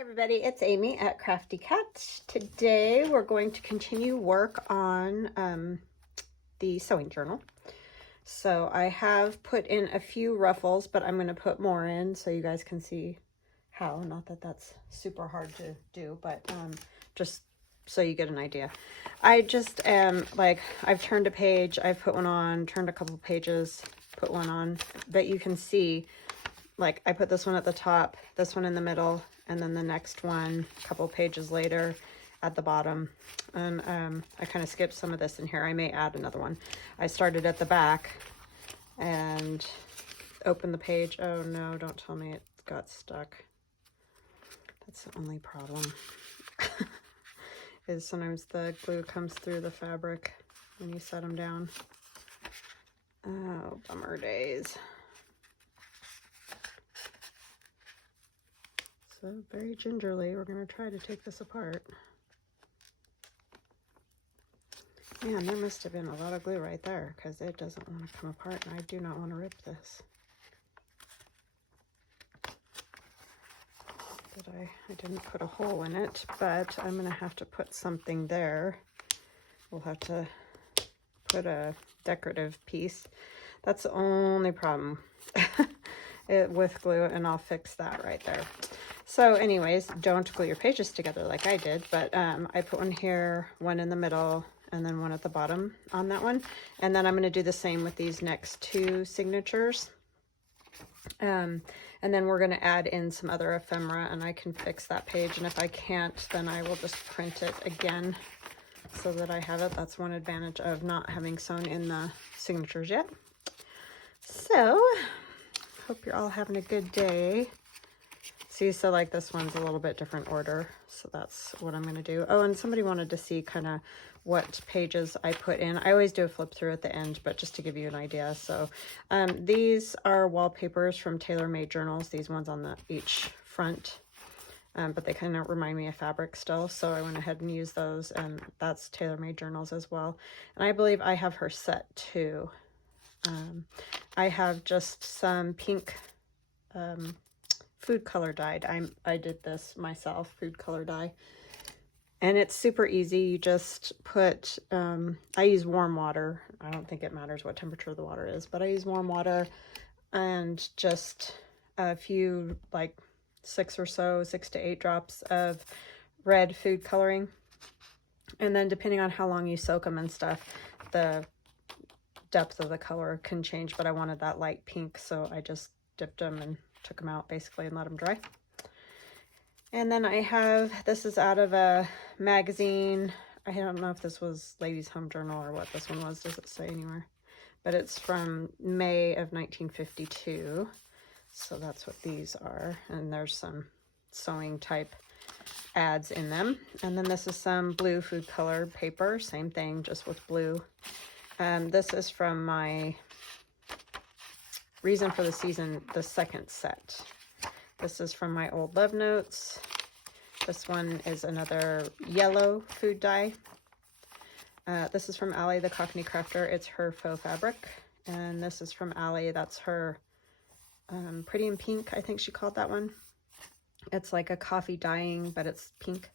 Hi everybody, it's Amy at Crafty Cat. Today we're going to continue work on the sewing journal. So I have put in a few ruffles, but I'm going to put more in so you guys can see how. Not that that's super hard to do, but just so you get an idea. I just am like, I've turned a page, I've put one on, turned a couple pages, put one on, but you can see like I put this one at the top, this one in the middle, and then the next one a couple pages later at the bottom. And I kind of skipped some of this in here. I may add another one. I started at the back and opened the page. Oh no, don't tell me it got stuck. That's the only problem. Is sometimes the glue comes through the fabric when you set them down. Oh, bummer days. So very gingerly, we're going to try to take this apart. Man, there must have been a lot of glue right there because it doesn't want to come apart, and I do not want to rip this. But I didn't put a hole in it, but I'm going to have to put something there. We'll have to put a decorative piece. That's the only problem with glue, and I'll fix that right there. So anyways, don't glue your pages together like I did, but I put one here, one in the middle, and then one at the bottom on that one. And then I'm going to do the same with these next two signatures. And then we're going to add in some other ephemera, and I can fix that page. And if I can't, then I will just print it again so that I have it. That's one advantage of not having sewn in the signatures yet. So, hope you're all having a good day. See, so like this one's a little bit different order, so that's what I'm going to do. Oh, and somebody wanted to see kind of what pages I put in. I always do a flip through at the end, but just to give you an idea. So these are wallpapers from tailor-made journals, these ones on the each front, but they kind of remind me of fabric still, so I went ahead and used those, and that's tailor-made journals as well. And I believe I have her set too. I have just some pink food color dyed. I did this myself, food color dye, and it's super easy. You just put I use warm water. I don't think it matters what temperature the water is, but I use warm water and just a few, like 6 to 8 drops of red food coloring, and then depending on how long you soak them and stuff, the depth of the color can change, but I wanted that light pink, so I just dipped them and took them out basically and let them dry. And then I have, this is out of a magazine. I don't know if this was Ladies Home Journal or what this one was, does it say anywhere? But it's from May of 1952. So that's what these are. And there's some sewing type ads in them. And then this is some blue food color paper, same thing, just with blue. This is from my Reason for the Season, the second set. This is from my old love notes. This one is another yellow food dye. This is from Allie, the Cockney crafter. It's her faux fabric. And this is from Allie. That's her Pretty in Pink, I think she called that one. It's like a coffee dyeing, but it's pink.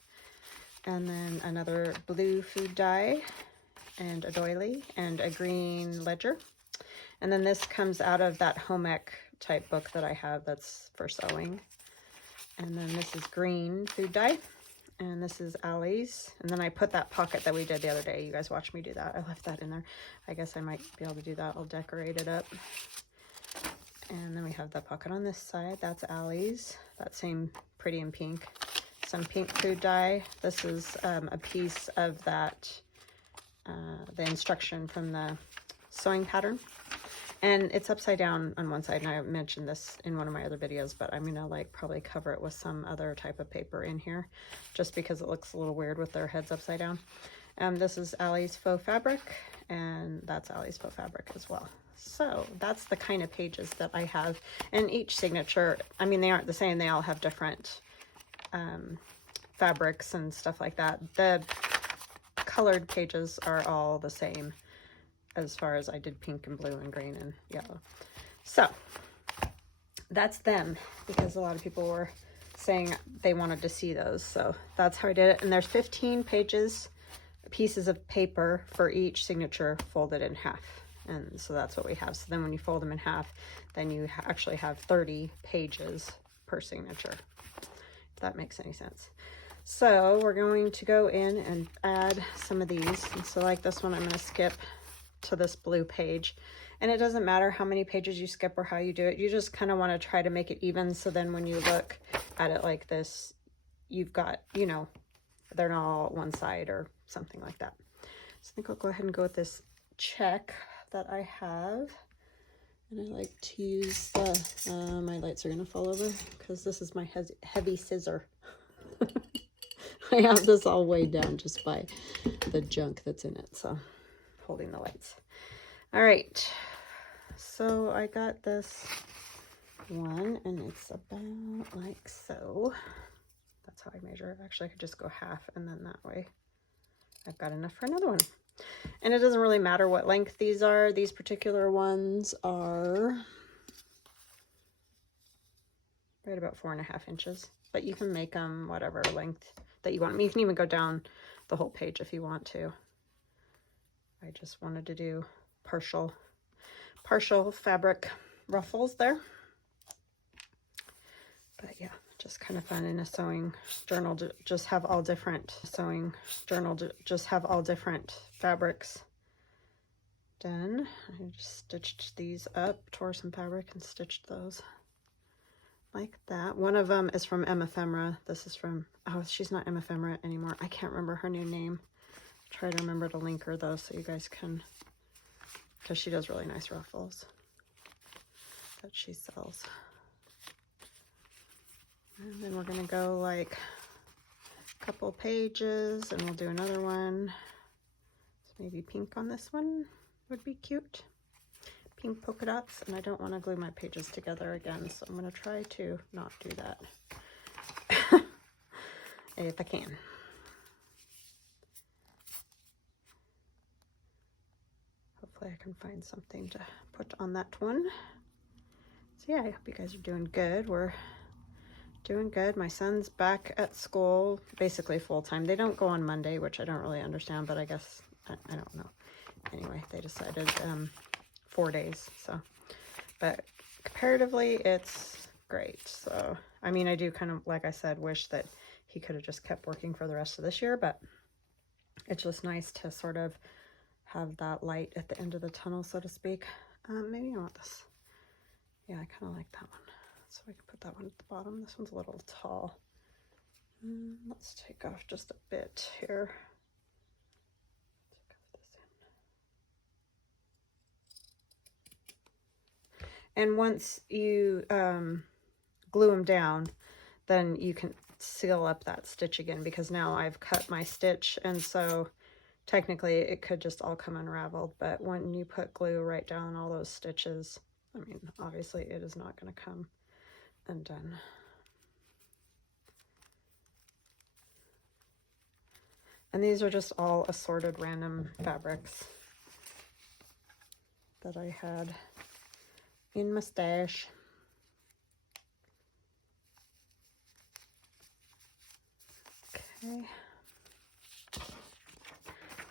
And then another blue food dye, and a doily, and a green ledger. And then this comes out of that home ec type book that I have that's for sewing. And then this is green food dye. And this is Allie's. And then I put that pocket that we did the other day. You guys watched me do that. I left that in there. I guess I might be able to do that. I'll decorate it up. And then we have the pocket on this side. That's Allie's. That same Pretty in Pink. Some pink food dye. This is a piece of that, the instruction from the sewing pattern. And it's upside down on one side, and I mentioned this in one of my other videos, but I'm gonna like probably cover it with some other type of paper in here just because it looks a little weird with their heads upside down. This is Allie's Faux Fabric, and that's Allie's Faux Fabric as well. So that's the kind of pages that I have. And each signature, I mean, they aren't the same, they all have different fabrics and stuff like that. The colored pages are all the same, as far as I did pink and blue and green and yellow. So that's them, because a lot of people were saying they wanted to see those. So that's how I did it. And there's 15 pieces of paper for each signature folded in half. And so that's what we have. So then when you fold them in half, then you actually have 30 pages per signature, if that makes any sense. So we're going to go in and add some of these. And so like this one, I'm going to skip to this blue page. And it doesn't matter how many pages you skip or how you do it. You just kind of want to try to make it even. So then when you look at it like this, you've got, you know, they're not all one side or something like that. So I think I'll go ahead and go with this check that I have. And I like to use the, my lights are going to fall over because this is my heavy scissor. I have this all weighed down just by the junk that's in it. So holding the lights. All right. So I got this one and it's about like so. That's how I measure it. Actually, I could just go half and then that way I've got enough for another one. And it doesn't really matter what length these are. These particular ones are right about 4.5 inches, but you can make them whatever length that you want. You can even go down the whole page if you want to. I just wanted to do partial fabric ruffles there. But yeah, just kind of fun in a sewing journal to just have all different fabrics done. I just stitched these up, tore some fabric and stitched those like that. One of them is from Ephemera. This is from, oh, she's not Ephemera anymore. I can't remember her new name. Try to remember to link her though, so you guys can, because she does really nice ruffles that she sells. And then we're going to go like a couple pages and we'll do another one. So maybe pink on this one would be cute. Pink polka dots. And I don't want to glue my pages together again, so I'm going to try to not do that if I can. Hopefully I can find something to put on that one. So yeah, I hope you guys are doing good. We're doing good. My son's back at school, basically full-time. They don't go on Monday, which I don't really understand, but I guess, I don't know. Anyway, they decided 4 days, so. But comparatively, it's great. So, I mean, I do kind of, like I said, wish that he could have just kept working for the rest of this year, but it's just nice to sort of have that light at the end of the tunnel, so to speak. Maybe I want this. Yeah, I kind of like that one. So I can put that one at the bottom. This one's a little tall. Let's take off just a bit here. Take off this end. And once you glue them down, then you can seal up that stitch again, because now I've cut my stitch, and so technically it could just all come unraveled, but when you put glue right down all those stitches, I mean, obviously it is not going to come undone. And these are just all assorted random fabrics that I had in my stash. Okay.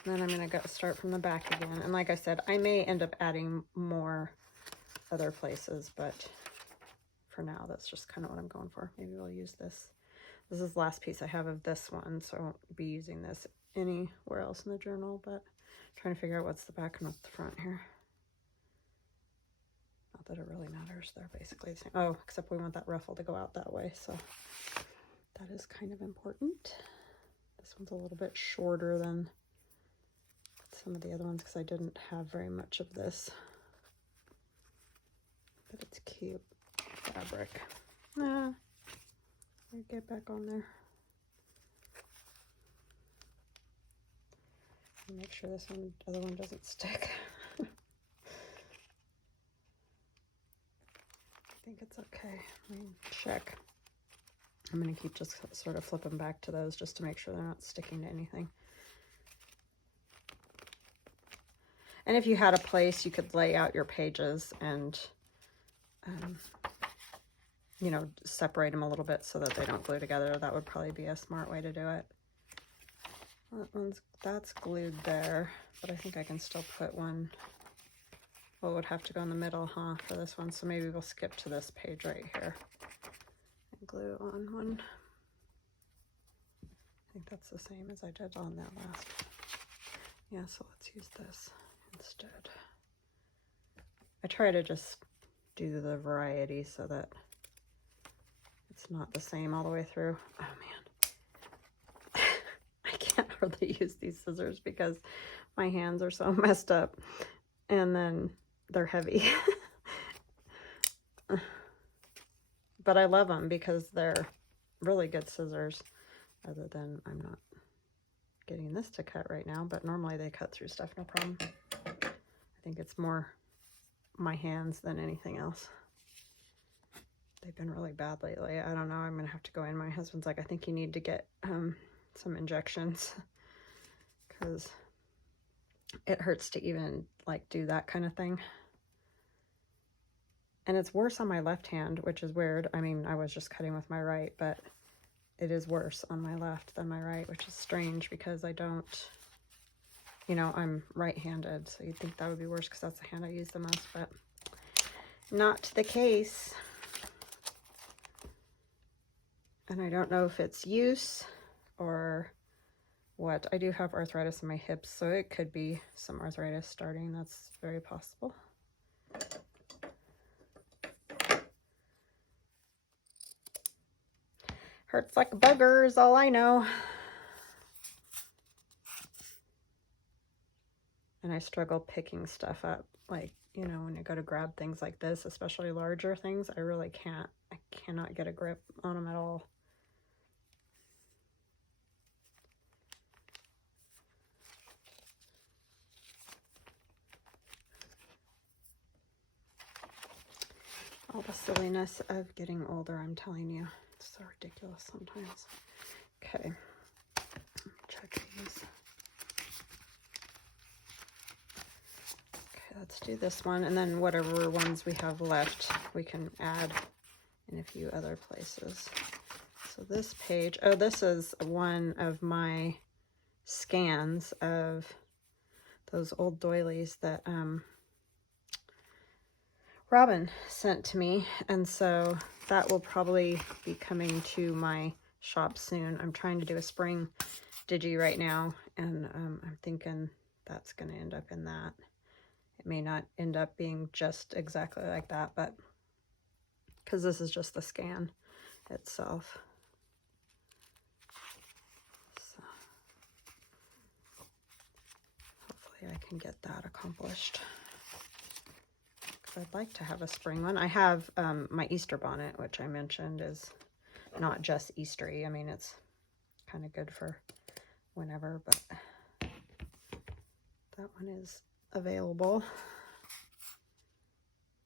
Then I'm going to start from the back again. And like I said, I may end up adding more other places, but for now, that's just kind of what I'm going for. Maybe we'll use this. This is the last piece I have of this one, so I won't be using this anywhere else in the journal, but I'm trying to figure out what's the back and what's the front here. Not that it really matters. They're basically the same. Oh, except we want that ruffle to go out that way, so that is kind of important. This one's a little bit shorter than some of the other ones because I didn't have very much of this, but it's cute fabric. Get back on there. Make sure this other one doesn't stick. I think it's okay. Let me check. I'm going to keep just sort of flipping back to those just to make sure they're not sticking to anything. And if you had a place, you could lay out your pages and you know, separate them a little bit so that they don't glue together. That would probably be a smart way to do it. That's glued there, but I think I can still put one. Well, it would have to go in the middle, huh, for this one. So maybe we'll skip to this page right here and glue on one. I think that's the same as I did on that last. Yeah, so let's use this instead. I try to just do the variety so that it's not the same all the way through. Oh man, I can't hardly use these scissors because my hands are so messed up, and then they're heavy. But I love them because they're really good scissors, other than I'm not getting this to cut right now, but normally they cut through stuff no problem. I think it's more my hands than anything else. They've been really bad lately. I don't know. I'm gonna have to go in. My husband's like, I think you need to get some injections, because it hurts to even like do that kind of thing. And it's worse on my left hand, which is weird. I mean, I was just cutting with my right, but it is worse on my left than my right, which is strange because I don't, you know, I'm right-handed, so you'd think that would be worse because that's the hand I use the most, but not the case. And I don't know if it's use or what. I do have arthritis in my hips, so it could be some arthritis starting. That's very possible. Hurts like a bugger is all I know. And I struggle picking stuff up. Like, you know, when you go to grab things like this, especially larger things, I really can't. I cannot get a grip on them at all. All the silliness of getting older, I'm telling you. It's so ridiculous sometimes. Okay, check these. Okay, let's do this one, and then whatever ones we have left, we can add in a few other places. So this page, oh, this is one of my scans of those old doilies that Robin sent to me, and so that will probably be coming to my shop soon. I'm trying to do a spring digi right now, and I'm thinking that's going to end up in that. It may not end up being just exactly like that, but because this is just the scan itself. So hopefully I can get that accomplished. I'd like to have a spring one. I have my Easter bonnet, which I mentioned is not just Eastery. I mean, it's kind of good for whenever, but that one is available.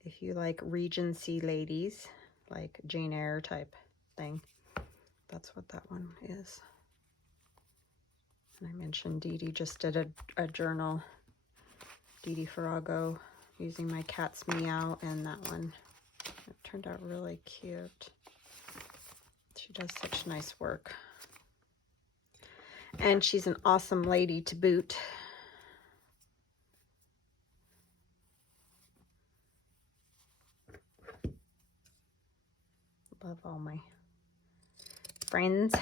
If you like Regency ladies, like Jane Eyre type thing, that's what that one is. And I mentioned Dee Dee just did a journal, Dee Dee Farrago, using my cat's meow, and that one, it turned out really cute. She does such nice work. And she's an awesome lady to boot. Love all my friends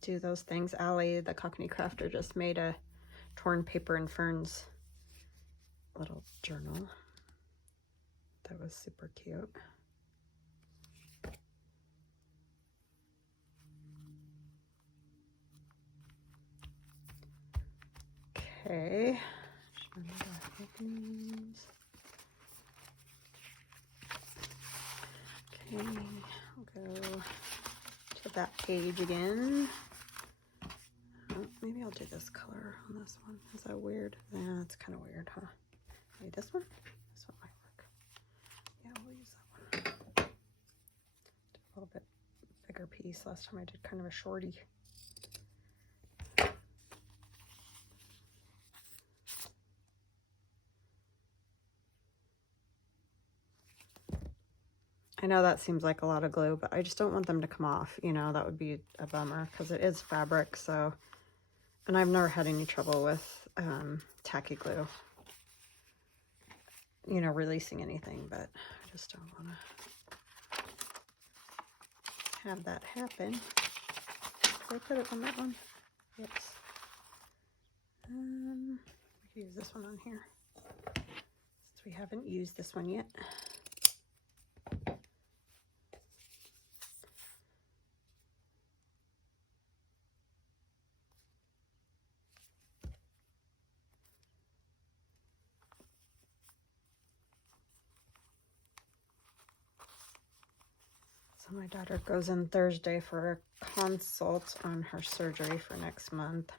do those things. Allie, the Cockney crafter, just made a torn paper and ferns little journal that was super cute. Okay, okay, I'll go to that page again. Oh, maybe I'll do this color on this one. Is that weird? Yeah, it's kind of weird, huh? Maybe this one? This one might work. Yeah, we'll use that one. Did a little bit bigger piece. Last time I did kind of a shorty. I know that seems like a lot of glue, but I just don't want them to come off, you know, that would be a bummer because it is fabric, so, and I've never had any trouble with tacky glue, you know, releasing anything, but I just don't want to have that happen. Did I put it on that one? Yes. We can use this one on here since we haven't used this one yet. So my daughter goes in Thursday for a consult on her surgery for next month.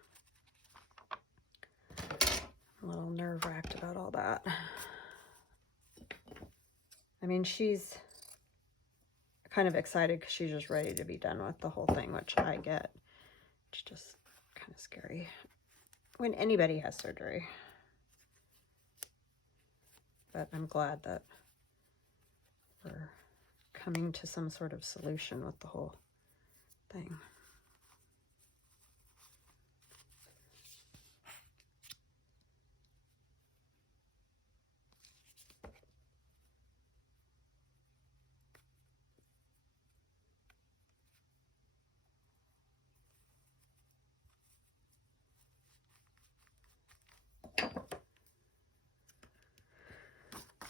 I'm a little nerve-wracked about all that. I mean, she's kind of excited because she's just ready to be done with the whole thing, which I get. It's just kind of scary when anybody has surgery. But I'm glad that we're coming to some sort of solution with the whole thing.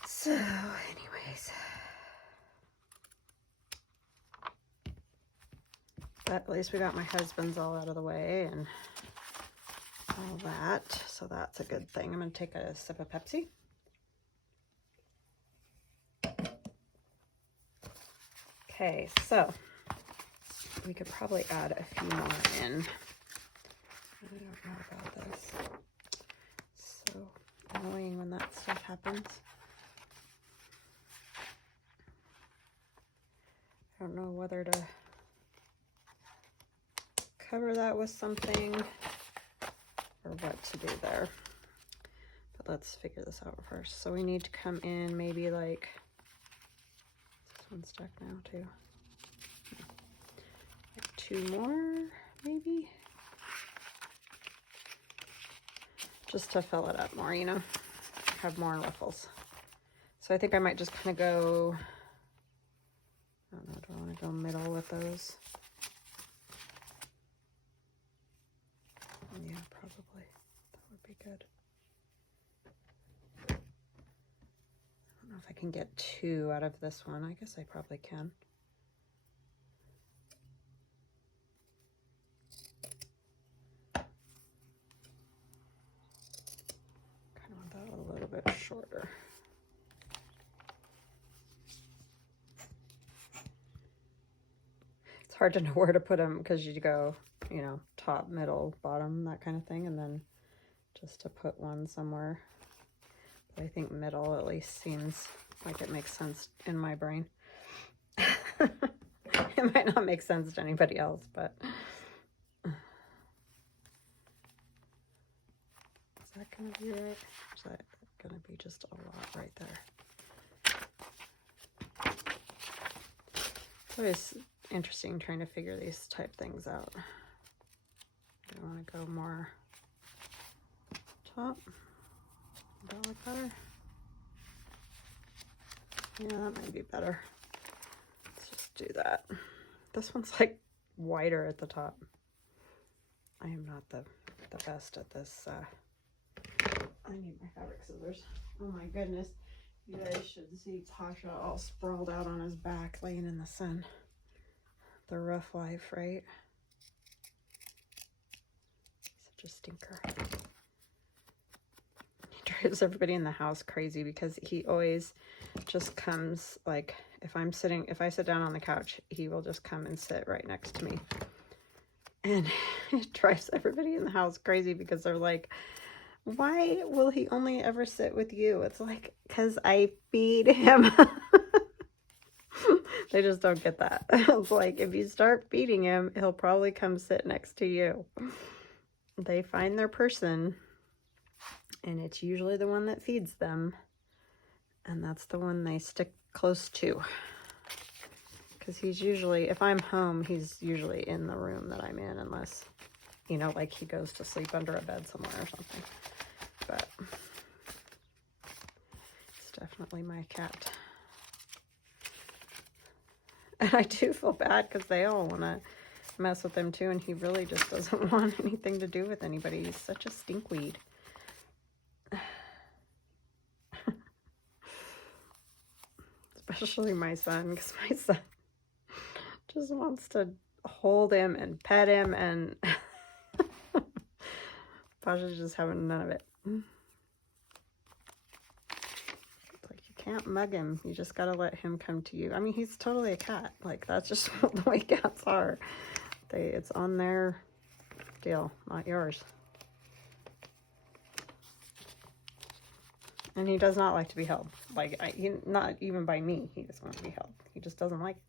So, anyways, but at least we got my husband's all out of the way and all that, so that's a good thing. I'm going to take a sip of Pepsi. Okay, so we could probably add a few more in. I don't know about this. So annoying when that stuff happens. I don't know whether to cover that with something or what to do there. But let's figure this out first. So we need to come in maybe like, this one's stuck now too. Like 2 more, maybe? Just to fill it up more, you know, have more ruffles. So I think I might just kind of go, I don't know, do I want to go middle with those? Yeah, probably. That would be good. I don't know if I can get 2 out of this one. I guess I probably can. Kind of want that a little bit shorter. It's hard to know where to put them because you go, you know, top, middle, bottom, that kind of thing, and then just to put one somewhere. But I think middle at least seems like it makes sense in my brain. It might not make sense to anybody else, but is that gonna be right? Or is that gonna be just a lot right there? It's always interesting trying to figure these type things out. I want to go more top. That look better? Yeah, that might be better. Let's just do that. This one's like wider at the top. I am not the best at this. I need my fabric scissors. Oh my goodness. You guys should see Pasha all sprawled out on his back laying in the sun. The rough life, right? Such a stinker. He drives everybody in the house crazy because he always just comes, like, if I sit down on the couch, he will just come and sit right next to me. And it drives everybody in the house crazy because they're like, why will he only ever sit with you? It's like, because I feed him. They just don't get that. It's like, if you start feeding him, he'll probably come sit next to you. They find their person, and it's usually the one that feeds them, and that's the one they stick close to. Because he's usually, if I'm home, he's usually in the room that I'm in, unless, you know, like he goes to sleep under a bed somewhere or something. But it's definitely my cat. And I do feel bad because they all want to mess with him too, and he really just doesn't want anything to do with anybody. He's such a stinkweed. Especially my son, because my son just wants to hold him and pet him, and Pasha's just having none of it. It's like, you can't mug him. You just gotta let him come to you. I mean, he's totally a cat. Like, that's just the way cats are. It's on their deal, not yours. And he does not like to be held. Like, not even by me. He just wants to be held. He just doesn't like it.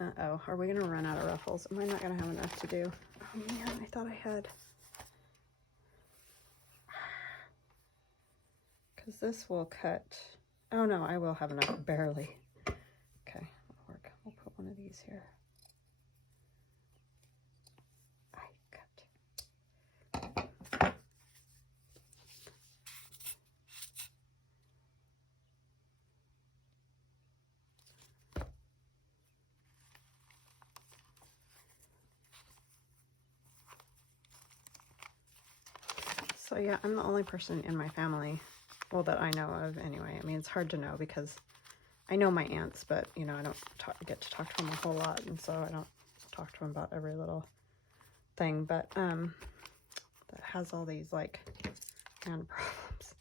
Uh-oh. Are we going to run out of ruffles? Am I not going to have enough to do? Oh, man. I thought I had. Because this will cut. Oh, no. I will have enough. Barely. Okay. That'll work. We'll put one of these here. So yeah, I'm the only person in my family, well, that I know of anyway. I mean, it's hard to know because I know my aunts, but, you know, I don't get to talk to them a whole lot, and so I don't talk to them about every little thing, but that has all these, like, hand problems.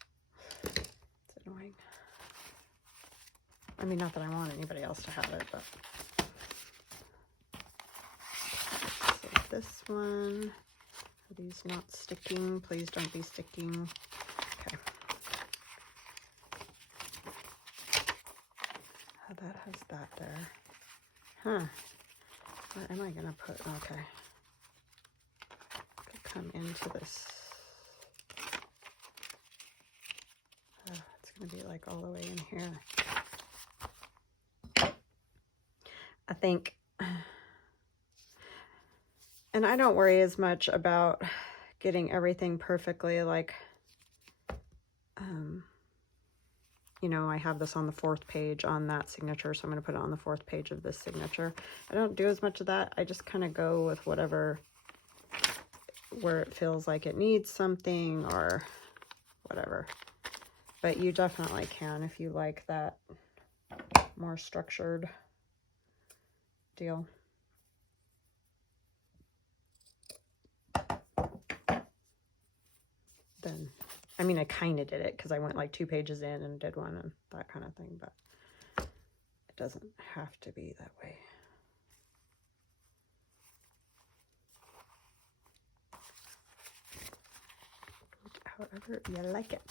It's annoying. I mean, not that I want anybody else to have it, but. So this one. Are these not sticking? Please don't be sticking. Okay. Oh, that has that there. Huh. Where am I going to put? Okay. Could come into this. Oh, it's going to be like all the way in here. I think. And I don't worry as much about getting everything perfectly, like, you know, I have this on the 4th page on that signature, so I'm going to put it on the 4th page of this signature. I don't do as much of that. I just kind of go with whatever, where it feels like it needs something or whatever. But you definitely can if you like that more structured deal. Then, I mean, I kind of did it because I went like 2 pages in and did one and that kind of thing, but it doesn't have to be that way. However you like it.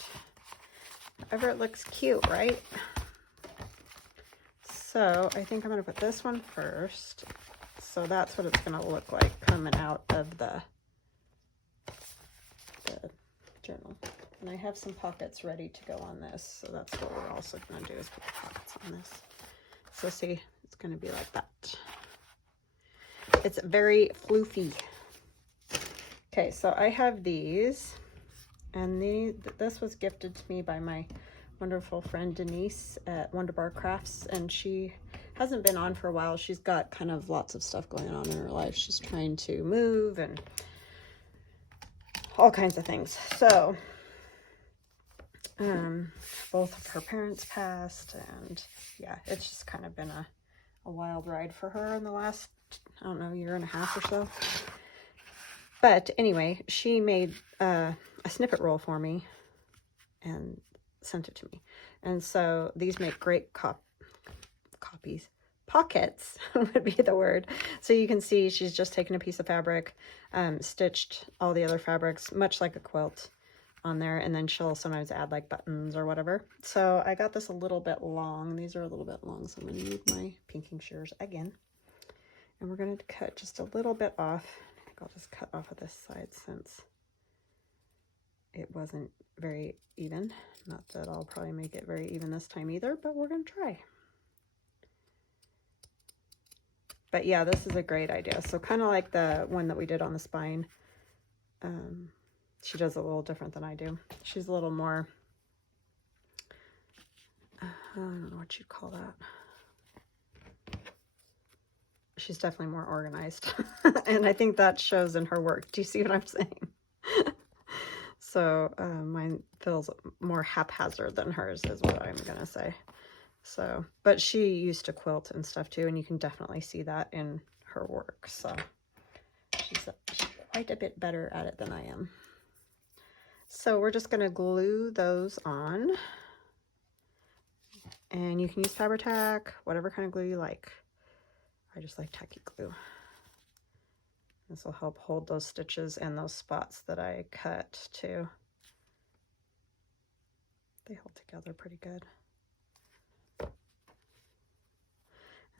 However it looks cute, right? So I think I'm going to put this one first. So that's what it's going to look like coming out of the journal. And I have some pockets ready to go on this, so that's what we're also going to do is put the pockets on this. So see, it's going to be like that. It's very floofy. Okay, so I have these, and this was gifted to me by my wonderful friend Denise at Wonderbar Crafts, and she hasn't been on for a while. She's got kind of lots of stuff going on in her life. She's trying to move and all kinds of things. So, both of her parents passed, and yeah, it's just kind of been a wild ride for her in the last, I don't know, year and a half or so. But anyway, she made a snippet roll for me and sent it to me. And so these make great copies. Pockets would be the word. So you can see she's just taken a piece of fabric, stitched all the other fabrics, much like a quilt on there, and then she'll sometimes add like buttons or whatever. So I got this a little bit long. These are a little bit long, so I'm going to use my pinking shears again. And we're going to cut just a little bit off. I think I'll just cut off of this side since it wasn't very even. Not that I'll probably make it very even this time either, but we're gonna try. But yeah, this is a great idea. So kind of like the one that we did on the spine. She does it a little different than I do. She's a little more, I don't know what you'd call that. She's definitely more organized. And I think that shows in her work. Do you see what I'm saying? So mine feels more haphazard than hers is what I'm going to say. So, but she used to quilt and stuff too, and you can definitely see that in her work. So she's quite a bit better at it than I am. So we're just going to glue those on. And you can use Fabri-Tac, whatever kind of glue you like. I just like tacky glue. This will help hold those stitches and those spots that I cut too. They hold together pretty good.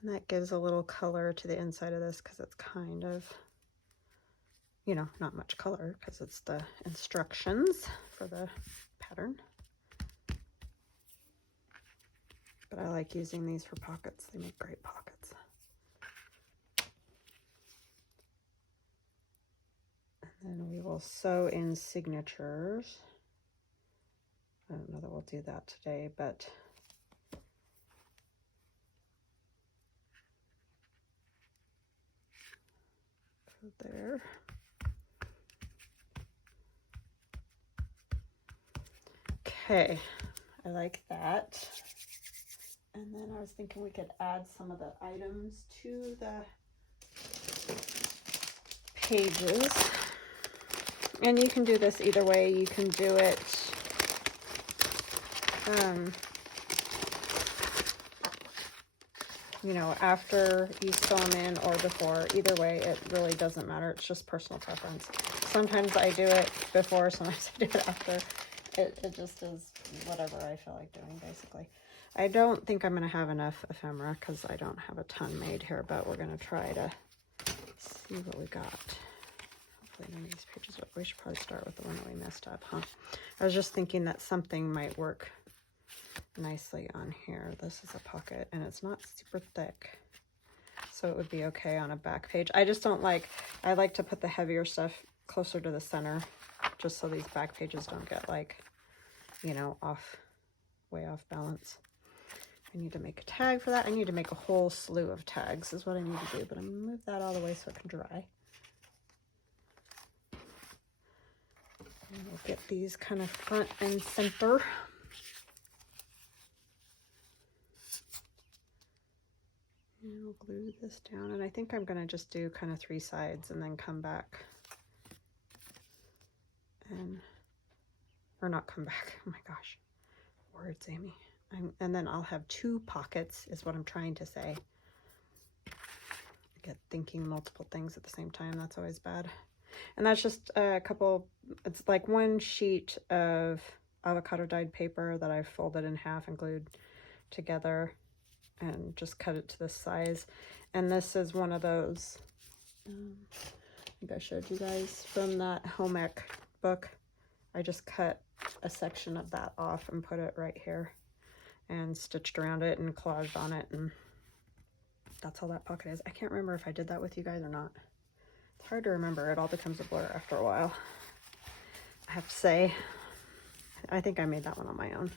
And that gives a little color to the inside of this because it's kind of, you know, not much color because it's the instructions for the pattern. But I like using these for pockets. They make great pockets. And then we will sew in signatures. I don't know that we'll do that today, but there. Okay, I like that. And then I was thinking we could add some of the items to the pages. And you can do this either way. You can do it you know, after you sew them in or before. Either way, it really doesn't matter. It's just personal preference. Sometimes I do it before, sometimes I do it after. It just is whatever I feel like doing, basically. I don't think I'm going to have enough ephemera because I don't have a ton made here, but we're going to try to see what we got. Hopefully none of these pages, but we should probably start with the one that we messed up, huh? I was just thinking that something might work nicely on here. This is a pocket and it's not super thick, so it would be okay on a back page. I just don't like, I like to put the heavier stuff closer to the center just so these back pages don't get like, you know, way off balance. I need to make a tag for that. I need to make a whole slew of tags is what I need to do, but I'm gonna move that all the way so it can dry. And we'll get these kind of front and center. And we'll glue this down, and I think I'm gonna just do kind of 3 sides and then come back and, or not come back, oh my gosh, words, Amy. And then I'll have 2 pockets is what I'm trying to say. I get thinking multiple things at the same time, that's always bad. And that's just a couple, it's like 1 sheet of avocado dyed paper that I've folded in half and glued together and just cut it to this size. And this is one of those, I think I showed you guys from that home ec book. I just cut a section of that off and put it right here and stitched around it and collaged on it, and that's all that pocket is. I can't remember if I did that with you guys or not. It's hard to remember. It all becomes a blur after a while, I have to say. I think I made that one on my own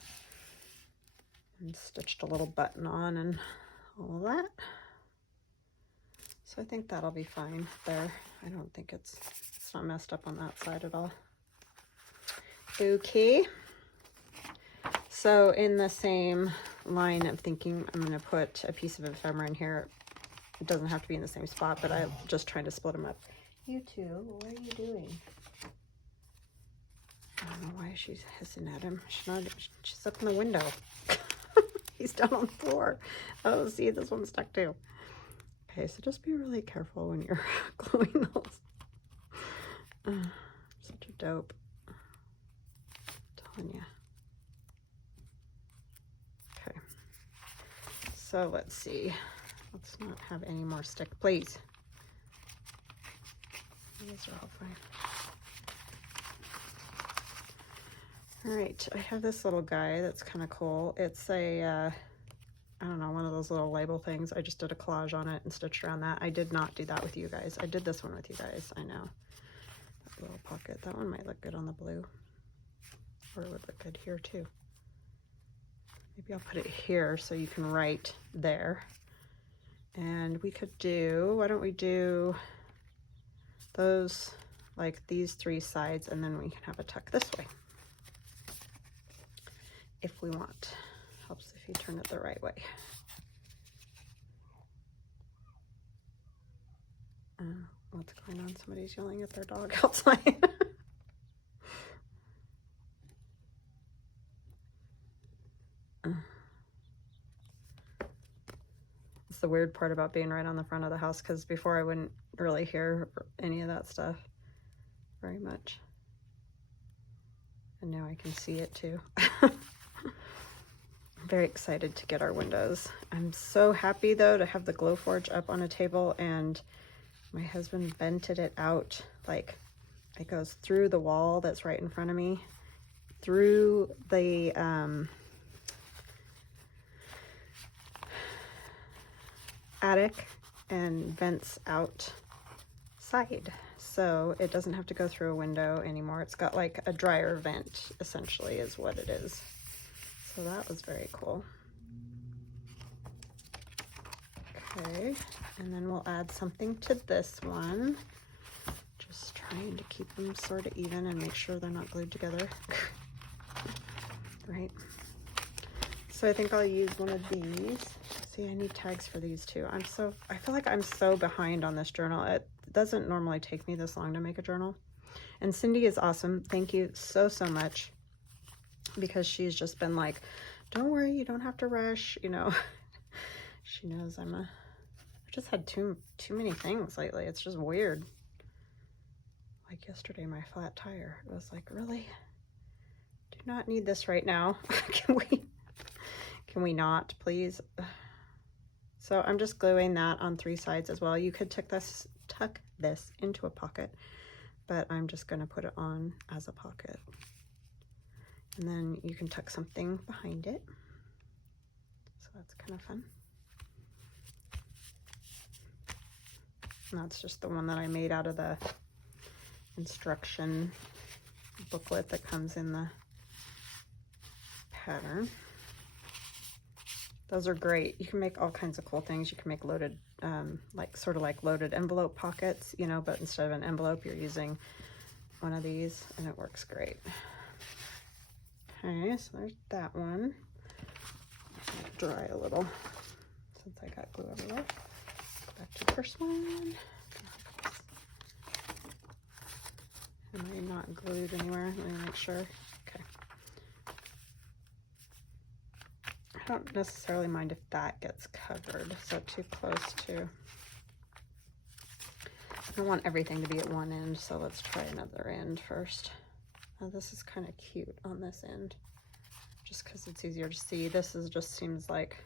and stitched a little button on and all of that. So I think that'll be fine there. I don't think it's not messed up on that side at all. Okay. So in the same line of thinking, I'm going to put a piece of ephemera in here. It doesn't have to be in the same spot, but I'm just trying to split them up. You two, what are you doing? I don't know why she's hissing at him. She's up in the window. He's down on the floor. Oh, see, this one's stuck too. Okay, so just be really careful when you're gluing those. Such a dope. I'm telling you. Okay. So let's see. Let's not have any more stick, please. These are all fine. All right, I have this little guy that's kind of cool. It's a, I don't know, one of those little label things. I just did a collage on it and stitched around that. I did not do that with you guys. I did this one with you guys, I know. That little pocket, that one might look good on the blue. Or it would look good here too. Maybe I'll put it here so you can write there. And we could do, why don't we do those, like these 3 sides, and then we can have a tuck this way. If we want. Helps if you turn it the right way. What's going on? Somebody's yelling at their dog outside. It's the weird part about being right on the front of the house, because before I wouldn't really hear any of that stuff very much. And now I can see it too. I'm very excited to get our windows. I'm so happy though to have the Glowforge up on a table, and my husband vented it out. Like, it goes through the wall that's right in front of me, through the attic, and vents outside. So it doesn't have to go through a window anymore. It's got like a dryer vent, essentially, is what it is. So that was very cool. Okay, and then we'll add something to this one. Just trying to keep them sort of even and make sure they're not glued together. Right? So I think I'll use one of these. See, I need tags for these too. I feel like I'm so behind on this journal. It doesn't normally take me this long to make a journal. And Cindy is awesome. Thank you so, so much. Because she's just been like, don't worry, you don't have to rush, you know. She knows I've just had too many things lately. It's just weird. Like yesterday, my flat tire. It was like, really? Do not need this right now. Can we not, please? So I'm just gluing that on 3 sides as well. You could tuck this into a pocket, but I'm just going to put it on as a pocket. And then you can tuck something behind it. So that's kind of fun. And that's just the one that I made out of the instruction booklet that comes in the pattern. Those are great. You can make all kinds of cool things. You can make loaded, sort of like loaded envelope pockets, you know, but instead of an envelope, you're using one of these, and it works great. Okay, so there's that one. Dry a little since I got glue everywhere. Go back to the first one. Am I not glued anywhere? Let me make sure. Okay. I don't necessarily mind if that gets covered, so too close to. I don't want everything to be at one end, so let's try another end first. Oh, this is kind of cute on this end, just because it's easier to see. This just seems like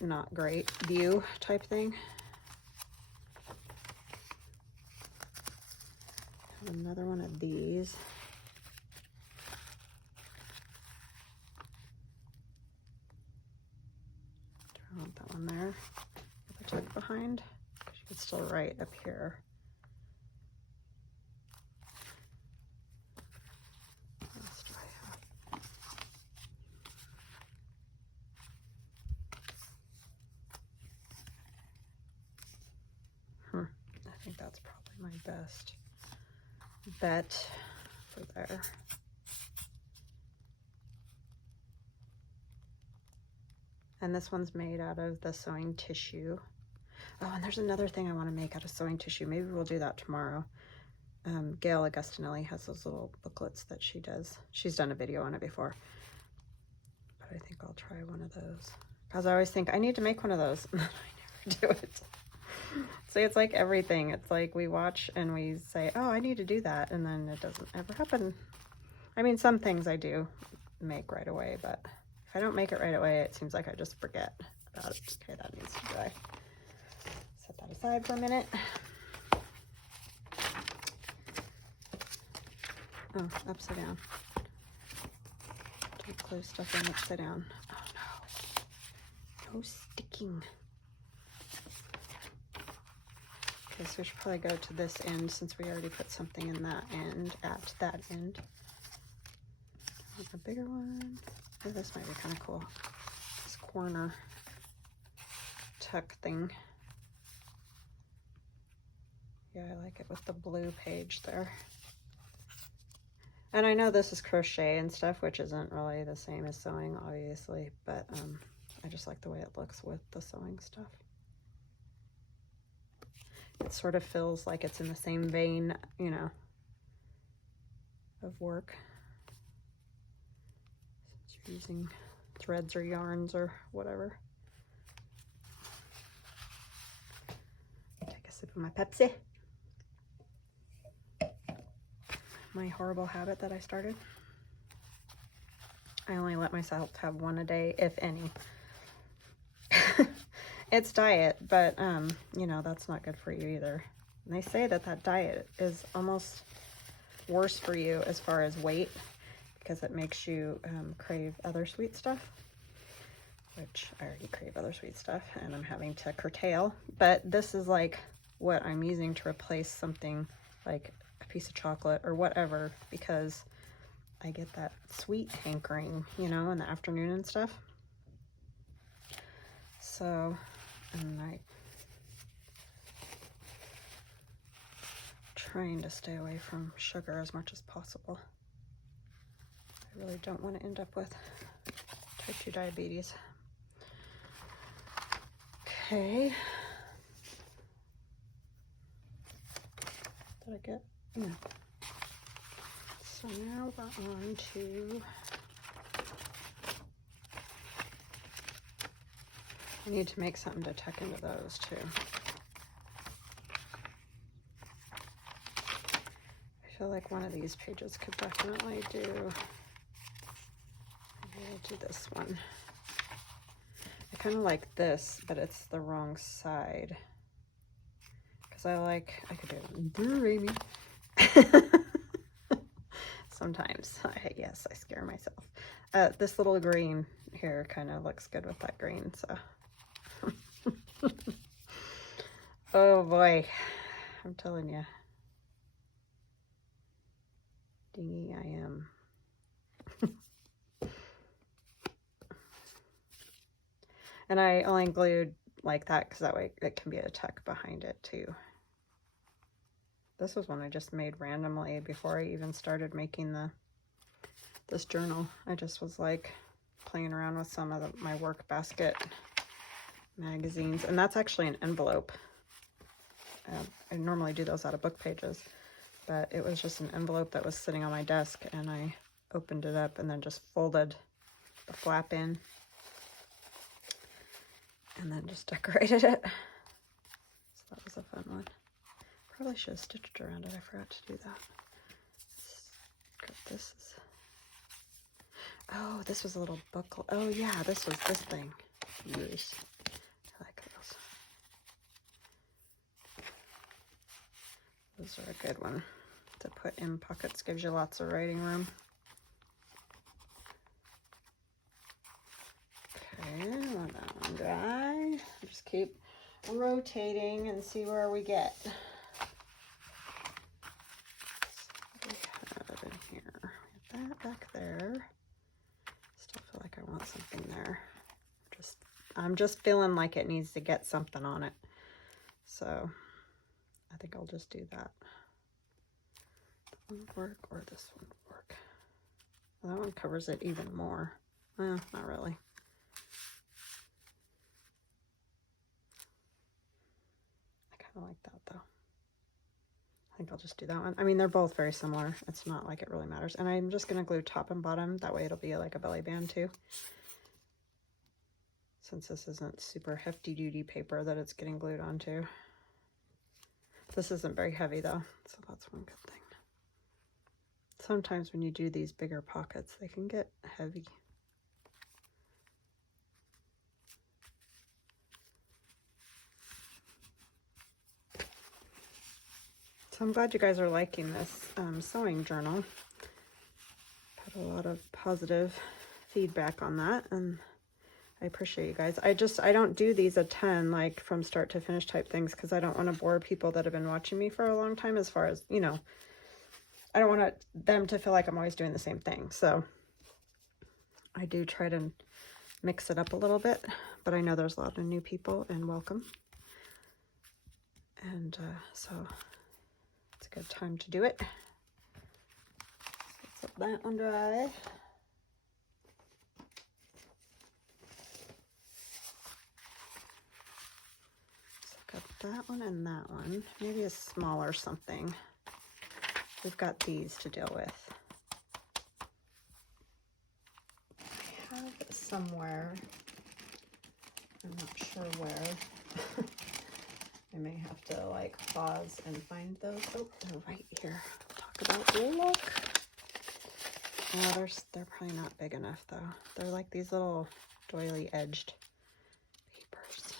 not great view type thing. Have another one of these. I want that one there. If I tuck behind, you can still write up here. I think that's probably my best bet for there. And this one's made out of the sewing tissue. Oh, and there's another thing I want to make out of sewing tissue. Maybe we'll do that tomorrow. Gail Augustinelli has those little booklets that she does. She's done a video on it before. But I think I'll try one of those. Because I always think, I need to make one of those. And then I never do it. See, it's like everything. It's like we watch and we say, oh, I need to do that. And then it doesn't ever happen. I mean, some things I do make right away, but if I don't make it right away, it seems like I just forget about it. Okay, that needs to dry. Set that aside for a minute. Oh, upside down. close stuff in upside down. Oh no. No sticking. Okay, so we should probably go to this end since we already put something in that end, at that end. A bigger one. Oh, this might be kind of cool. This corner tuck thing. Yeah, I like it with the blue page there. And I know this is crochet and stuff, which isn't really the same as sewing, obviously, but I just like the way it looks with the sewing stuff. It sort of feels like it's in the same vein, you know, of work. Since you're using threads or yarns or whatever. Take a sip of my Pepsi. My horrible habit that I started. I only let myself have one a day, if any. It's diet, but you know, that's not good for you either. And they say that that diet is almost worse for you as far as weight, because it makes you crave other sweet stuff, which I already crave other sweet stuff, and I'm having to curtail. But this is like what I'm using to replace something like a piece of chocolate or whatever, because I get that sweet hankering, you know, in the afternoon and stuff. So, and I'm trying to stay away from sugar as much as possible. I really don't want to end up with type 2 diabetes. Okay. Did I get? Yeah. So now we're on to, I need to make something to tuck into those too. I feel like one of these pages could definitely do, maybe I'll do this one. I kind of like this, but it's the wrong side. Because I could do it. Amy. Sometimes, yes, I scare myself. This little green here kind of looks good with that green, so. Oh boy, I'm telling you. Dingy I am. And I only glued like that because that way it can be a tuck behind it too. This was one I just made randomly before I even started making this journal. I just was like playing around with some of my work basket magazines, and that's actually an envelope. I normally do those out of book pages, but it was just an envelope that was sitting on my desk, and I opened it up and then just folded the flap in and then just decorated it. So that was a fun one. Probably should have stitched around it. I forgot to do that. Got this. Oh, this was a little booklet. Oh yeah, this was this thing. Yes. I like those. Those are a good one to put in pockets. Gives you lots of writing room. Okay, let that one dry. Just keep rotating and see where we get. That back there. Still feel like I want something there. I'm just feeling like it needs to get something on it. So I think I'll just do that. That one would work, or this one would work. Well, that one covers it even more. Well, not really. I kind of like that though. I think I'll just do that one. I mean, they're both very similar. It's not like it really matters. And I'm just going to glue top and bottom. That way it'll be like a belly band too. Since this isn't super hefty duty paper that it's getting glued onto. This isn't very heavy though, so that's one good thing. Sometimes when you do these bigger pockets, they can get heavy. So I'm glad you guys are liking this sewing journal. Had a lot of positive feedback on that, and I appreciate you guys. I don't do these a ton, like from start to finish type things, because I don't want to bore people that have been watching me for a long time, as far as, you know, I don't want them to feel like I'm always doing the same thing. So I do try to mix it up a little bit, but I know there's a lot of new people, and welcome. And so it's a good time to do it. So let's let that one dry. That one and that one, maybe a smaller something. We've got these to deal with. I have it somewhere, I'm not sure where. I may have to like pause and find those. Oh, they're right here. Talk about look. Oh, they're probably not big enough though. They're like these little doily edged papers.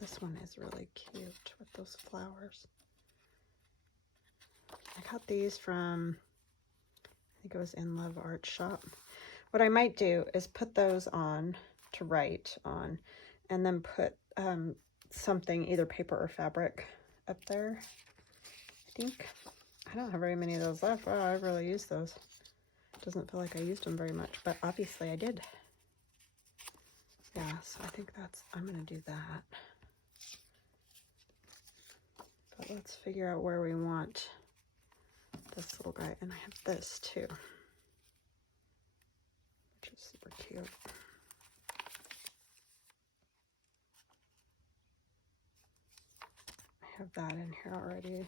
This one is really cute with those flowers. I got these from, I think it was In Love Art Shop. What I might do is put those on to write on, and then put something, either paper or fabric, up there. I think I don't have very many of those left. Wow, I really used those. Doesn't feel like I used them very much, but obviously I did. Yeah, so I think I'm gonna do that. But let's figure out where we want this little guy. And I have this too, which is super cute. I have that in here already.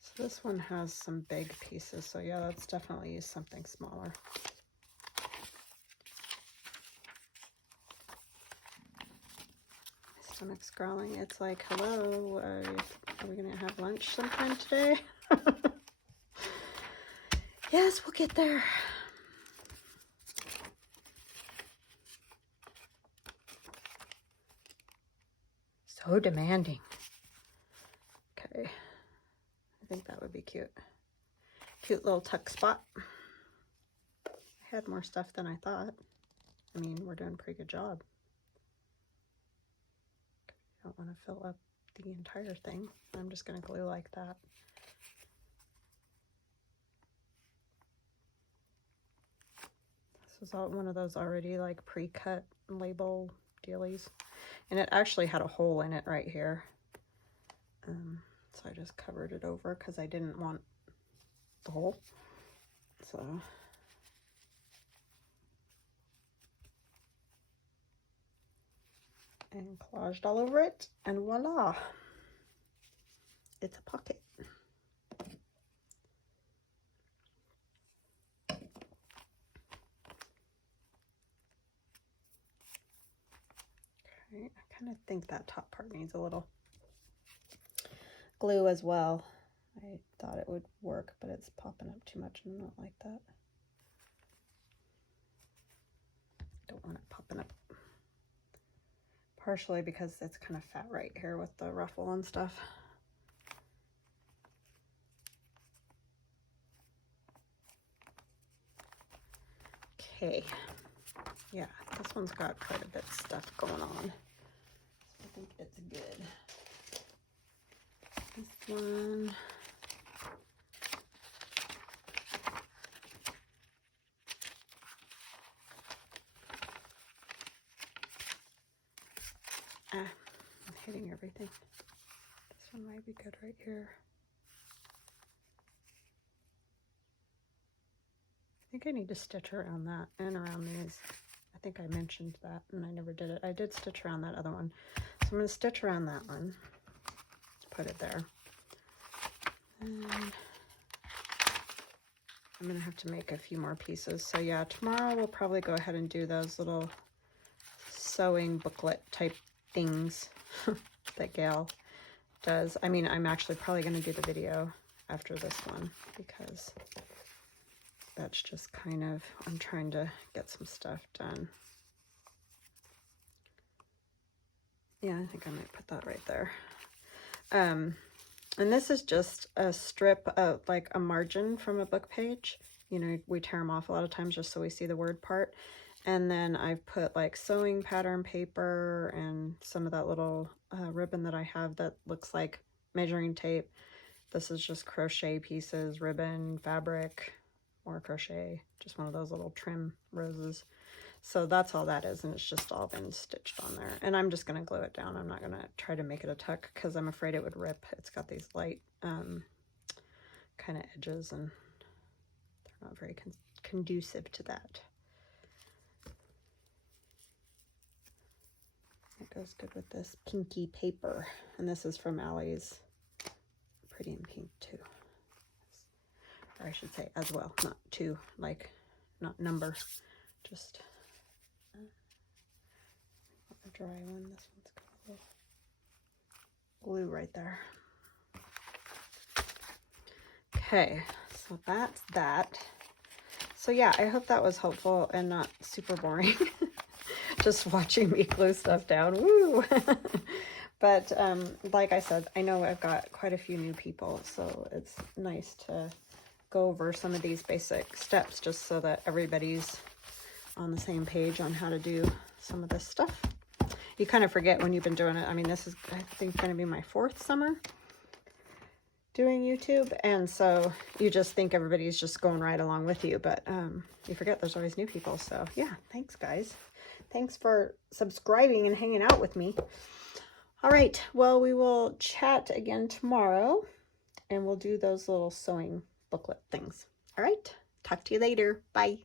So this one has some big pieces. So yeah, let's definitely use something smaller. My stomach's growling. It's like, hello, are we gonna have lunch sometime today? Yes, we'll get there. So demanding. Okay, I think that would be cute. Cute little tuck spot. I had more stuff than I thought. I mean, we're doing a pretty good job. I don't want to fill up the entire thing. I'm just going to glue like that. This was one of those already like pre-cut label dealies. And it actually had a hole in it right here. So I just covered it over because I didn't want the hole. So and collaged all over it, and voila, it's a pocket. Okay, I kind of think that top part needs a little glue as well. I thought it would work, but it's popping up too much and not like that. Don't want it popping up. Partially because it's kind of fat right here with the ruffle and stuff. Okay, yeah, this one's got quite a bit of stuff going on. I think it's good. This one. I'm hitting everything. This one might be good right here. I think I need to stitch around that and around these. I think I mentioned that and I never did it. I did stitch around that other one. So I'm going to stitch around that one. Put it there. And I'm going to have to make a few more pieces. So yeah, tomorrow we'll probably go ahead and do those little sewing booklet type things that Gail does. I mean, I'm actually probably going to do the video after this one because that's just kind of, I'm trying to get some stuff done. Yeah, I think I might put that right there. And this is just a strip of like a margin from a book page. you know, we tear them off a lot of times just so we see the word part. And then I've put like sewing pattern paper and some of that little ribbon that I have that looks like measuring tape. This is just crochet pieces, ribbon, fabric, more crochet, just one of those little trim roses. So that's all that is, and it's just all been stitched on there. And I'm just going to glue it down. I'm not going to try to make it a tuck because I'm afraid it would rip. It's got these light kind of edges, and they're not very conducive to that. It goes good with this pinky paper. And this is from Allie's Pretty in Pink too. Or I should say as well, not two, like not number, just a dry one. This one's got a little glue right there. Okay, so that's that. So yeah, I hope that was helpful and not super boring. Just watching me glue stuff down. Woo! But like I said, I know I've got quite a few new people, so it's nice to go over some of these basic steps just so that everybody's on the same page on how to do some of this stuff. You kind of forget when you've been doing it. I mean, this is, I think, going to be my 4th summer doing YouTube, and so you just think everybody's just going right along with you, but you forget there's always new people. So yeah, thanks guys. Thanks for subscribing and hanging out with me. All right, well, we will chat again tomorrow, and we'll do those little sewing booklet things. All right, talk to you later. Bye.